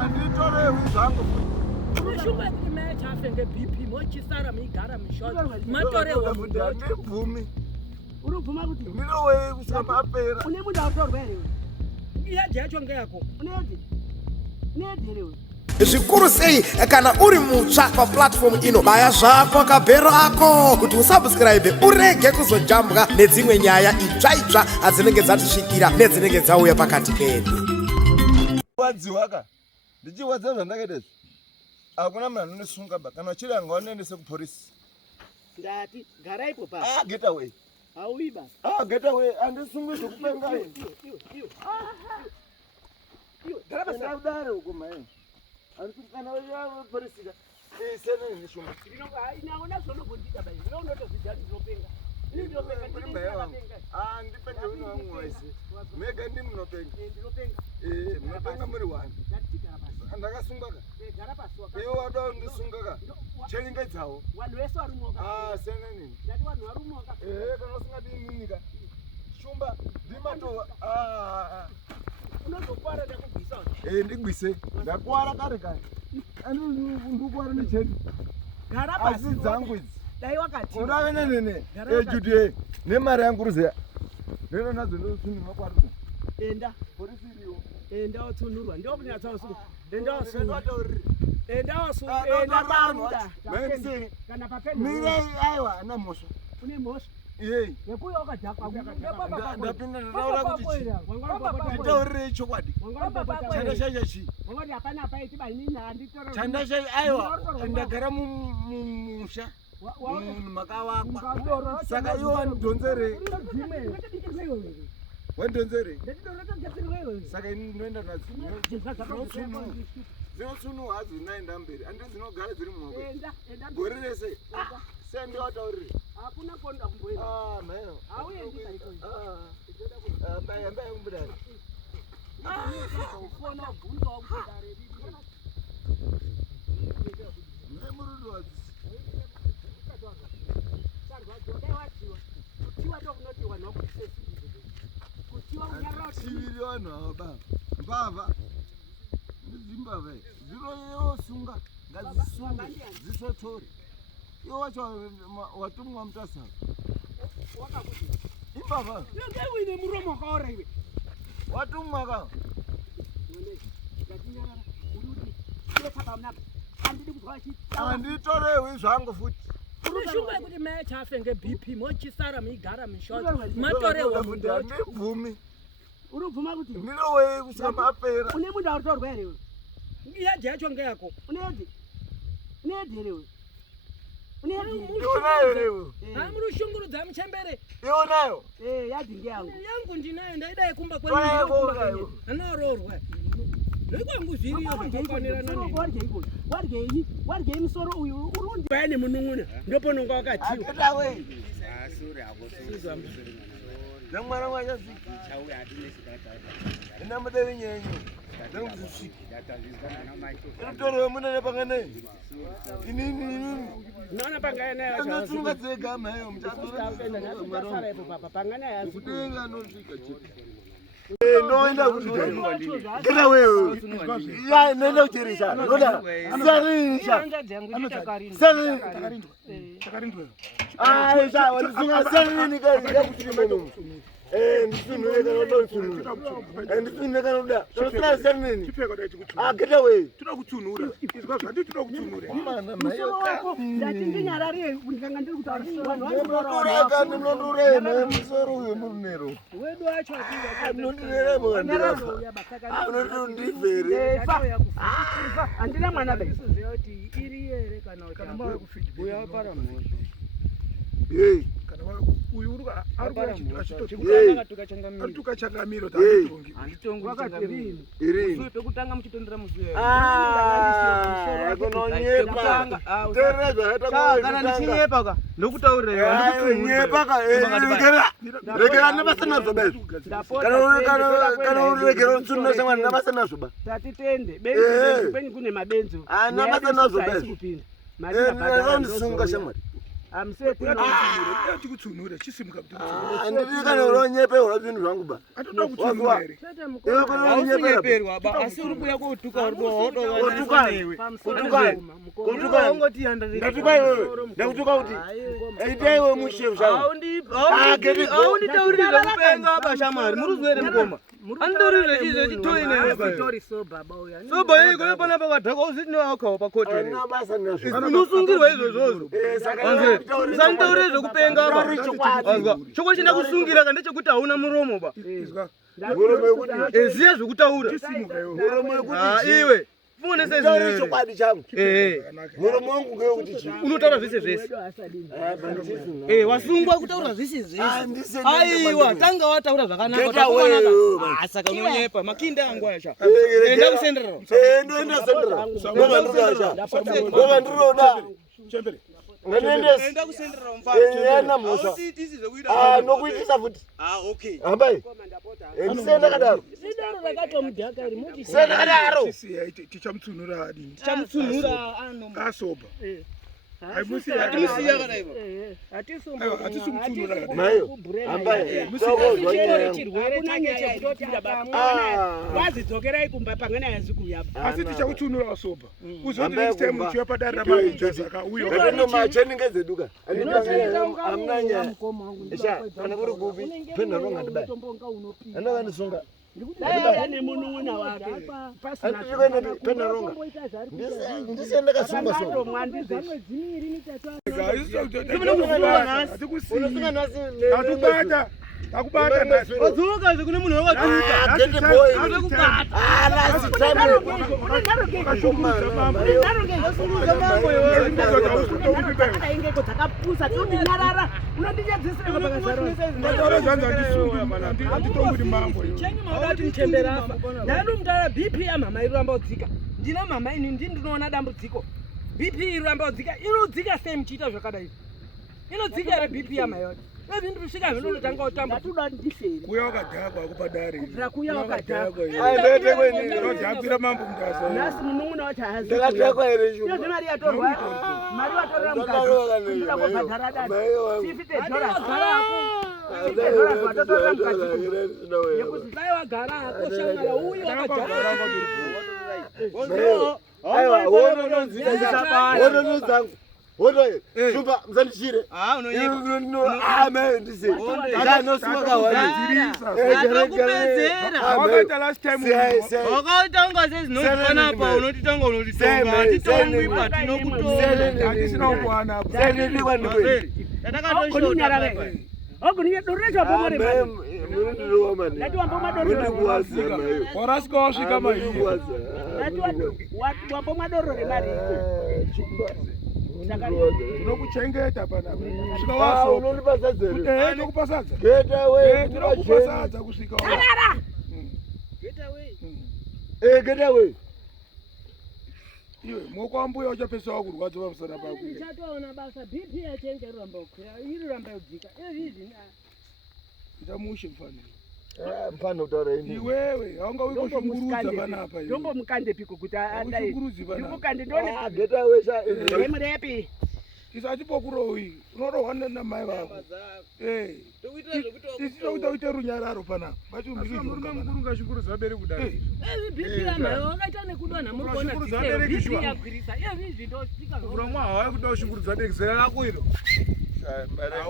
anditore wizvangu unoshuka kuti mai chafe ngeBP mochisara muigara mishona matorewa kuti andibvumi unobvuma kuti ndinowe kusamapera une munhu autorwa here yaji yacho ngeyako uneedhi here zvikuru sei kana uri mutsva paplatform ino baya zvako kabhero ako kuti usubscribe urege kuzojambwa nedzimwe nyaya itsva adzinenge dzatisvikira nedzinenge dzauya pakati pedu. wadziwaka ndichiwadza zvandakaita izvi hakuna munhu anonesunga ba kana uchiranga wanoendese kupolisi ndati garaipo pa get away hauiba get away andisungwi zvekupengai dare uko mai kana vaporisika seneni nishuma inaona zvonobondita bai unotozvidza ndinopenga ndipende wino wangu waise mega ndi munopenga munopenga muri wani ndakasungaka iwo wada ndisungaka chelinga dzawo vanhu vese varimoka seneni ndati vanhu varumoka kana usingati iminika shumba ndimatova unozokwara ndakugwisa ndigwise ndakwara kare kare ndikukwara necheni asi dzangu idzi dai wakati urave nenene judie nemari yangu ruzeya neno nadzo ndosundimakwarira enda polisi iriwo enda watsunurwa ndio kuti atsausuru enda kana papeni mire aiwa ana mosha une mosha yei yekuya wakadhakwa ndapinda ndataura kuti nditaurire chokwadi chanda chacha chi wangati hapana paiti bainini handitora chanda chacha aiwa ndagara mumusha makavakwa saka iwo wandonzere wandonzere saka inoenda nadzo dzinotsunu hadzo naenda mberi andi dzinogara dziri mumaoko gore rese sendiwataurire hakuna konda kumboenda mheo hauendi kaiko yamba yambudari ufona ubvunza wakudare murudo wadzi chiviri vanhu ava baba mbavha ndidzimbavha dzinoyosunga ngadzisunge dzisotori iwo wacho watumwa mutasava imbavha uine muromo wakaora iwe watumwa ka anditorewi zvangu futi unoshuka kuti mai chafe ngeBP mochisara muigara mishona matorewa andibvumi unobvuma kuti ndinowe kusamapera une munhu autorwa here yaji yacho ngeyako uneedhi here muri ushungurudza muchembere ionayo yadhi ngeyangu yangu ndinayo ndaidai kumba kweanoororwa nekwangu zviriyo zvakafanirana waryei musoro uyu urundi paine munun'una ndopononga wakatiwa namwana wachaziki inamuderi nyenyu ndanguzvisviki itorewe munene panganei inini naona pangaenayo ndotsunga dzega mhayo panganayazikudenga anosvika ndoenda kuti geta wewe nenda kucherisha noda sarisha aisha walisunga sarini kaida kuti momo ndisunure kana ndotsunura ndisunure kana nda ndosira sarini chipfeko dai chikuti geta wewe tinoda kutsunura izwa zvati tinoda kutsunura mana musoro wako ndati ndinyarari ndikanga ndiri kuti vanhu vanondoraka ndinondorema musoro uyu murunero wedu wacho anondirera munondivhere handina mwana bai kuti iri here kana kuti uya wapara mhosva uyu arituka changamiro pekutanga muchitondera kana ndichinyepa ndokutaurirarekera navasanazo ba kana uregera utsunura shamwana navasanazo ba tatitende benzi kune mabenzo navasanazo ba ndisunga shamwari chikutsunura chisimuka kuti andiri kana uronyeperwa zvinhu zvangu ba atoda kutsunura ere iwe kana uronyeperwa ba asi uri kuya kutuka ndatuka iwewe ndakutuka kuti ita iwe mushefu zvangu aunditaurire kupenga bashamari muri kuzwere mukoma anditaurire izvo chitoine soba iko panapa kadhaka uzitinoakawo pakoti unosungirwa izvozvozvo usanditaurire zvekupenga ba choko chinda kusungira ka ndechekuti hauna muromo ba ziya zvekutaura iwe fune chokwadi changu muromo wangu ngeyekuti chi unotaura zvese zvese wasungwa kutaura zvese zvese aiwa tanga wataura zvakanaka saka unonyepa makinde angu asha enda kusenderera ndoenda sendera ngoba ndiroda enda kusenderera mfana mosha nokuitisa futi hambai ndisenda kadaro senda kadaro tichamutsunura adini tichamutsunura asoba wazidzokerai kumba pangana yazi kuyaba asi tichakutsunura wasoba uzoti next time uchiwa padarira mabija saka uyo macheningedzeduka amuna nyaya kana kuri kupi pena ronga ndibai andakandisunga nemunun'una wake pena ronga ndise ndakasunga so atukubata akubata nasi ozuka zvekune munhu wakatuka get boy BP amama iramba udzika ndina mama ini ndinoona dambudziko BP iramba udzika inodzika sei muchiita zvakadai inodzika ere BP amayo ndisvika zvinotanga utamba tuda ndifeni kuya wakadhakwa kupadare kubvira kuya wakadhakwa nodhakira mambo mutasa nasi munun'una wacho haazi ndakadhakwa ere iyo mari yatorwa mari watorera mukadzi unoda kubhadhara dani $50 $50 watotorera mukadzi yekuti dai wagara hako shamwara uyu wakagara aiwa wonononzangu wono sumba mzandishire ndise ndanosuka wakata last time wakautanga sezinozifanapa unotitanga unotitonga titongwipa tinokutonga atisina ukwana yatakatoshotaapa oguniye dorecho bomore mari mundirowa mani ndati wamboma dorore kuwazia mayo warasika wasvika mai ndati wamboma dorore mari unokuchengeta panapa kusvika waso unondipasadzere nokupasadza geta we tinokupasadza kusvika geta we iwe moko wambuya uchapesa wakurwadza pamusana pako ndichatoona basa BP yachenje iramba ukwira iri ramba udzika izvi itamushe mfaniro mfana utaura ini iwewe haunga uikoshungurudza panapa ndombo mukande piko kuti adai ndimukande ndone geta we emurepi tisati pokurowi unorohwa namai vako tisitokuita uite runyararo panapa bachimurume mukuru ngashungurudza vabereki kudai BP amayo wakaita nekudonha muri kuona BP yakwirisa izvi ndosvika uromwa hawai kuda kushungurudza bereki zera rako iro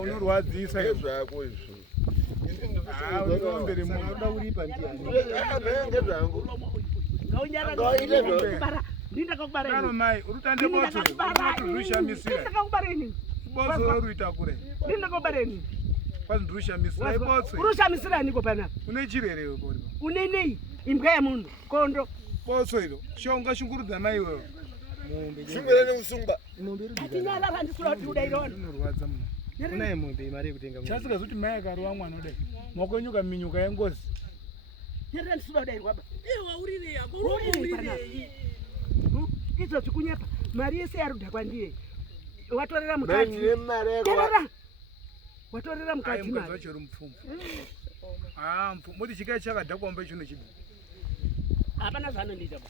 unorwadzisa zvako izvo mberi munhu unoda kuripa ngezvangu ndindakakubara mai urutande botso ndindakushamisira botso uruita kure ndindakakubareni kwazi ndirushamisira ibotso urushamisira niko panapa une chirerewe poripa unenei imbwa yemunhu kondo botso iro shonga shungurudza mai wewe shumira nemusungwa atinyarara ndisura kuti udairona unorwadza munhu unaye mombe mari yekutenga chasikazuti mai akaruwa mwana udai mwakenyuka minyuka yengozi nyarara ndisura udairwa ba waurirei yako waurirei izvo zvikunyepa mari yese yarudhakwa ndiye watorera mukadzi watorera mukadzi mari zvacho uri mupfumvu moti chikai chakadhakwa mba chino chidi hapana zvanondiita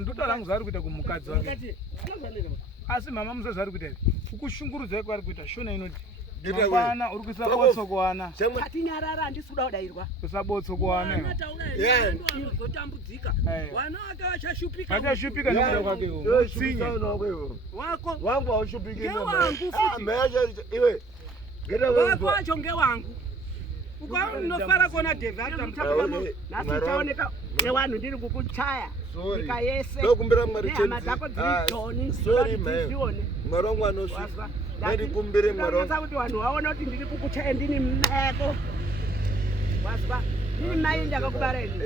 ndoda rangu zvari kuita kumukadzi wake asi mama musazi ari kuita kukushungurudza kwari kuita shona inoti mangwana uri kuisa botso kuwana Katinyarara handisi kuda kudairwa. kuisa botso kuwana Zotambudzika. Wana wake wachashupika. vachashupika nekuda kwake mutsinye Wako wangu haushupiki ngewangu futi. iwe Wako wacho ngewangu. Ukaunofara kuona Devi Nasi chaoneka newanhu ndiri kukuchaya. Nyika yese. ndokumbira mwari Nehama dzako dziri Joni. sorry man mwari wangu anosvika ndikumbire mwari wangu kuti vanhu vaona kuti ndiri kukuchaya ndini meko. Wazwa? Ndini mai ndakakubara ini.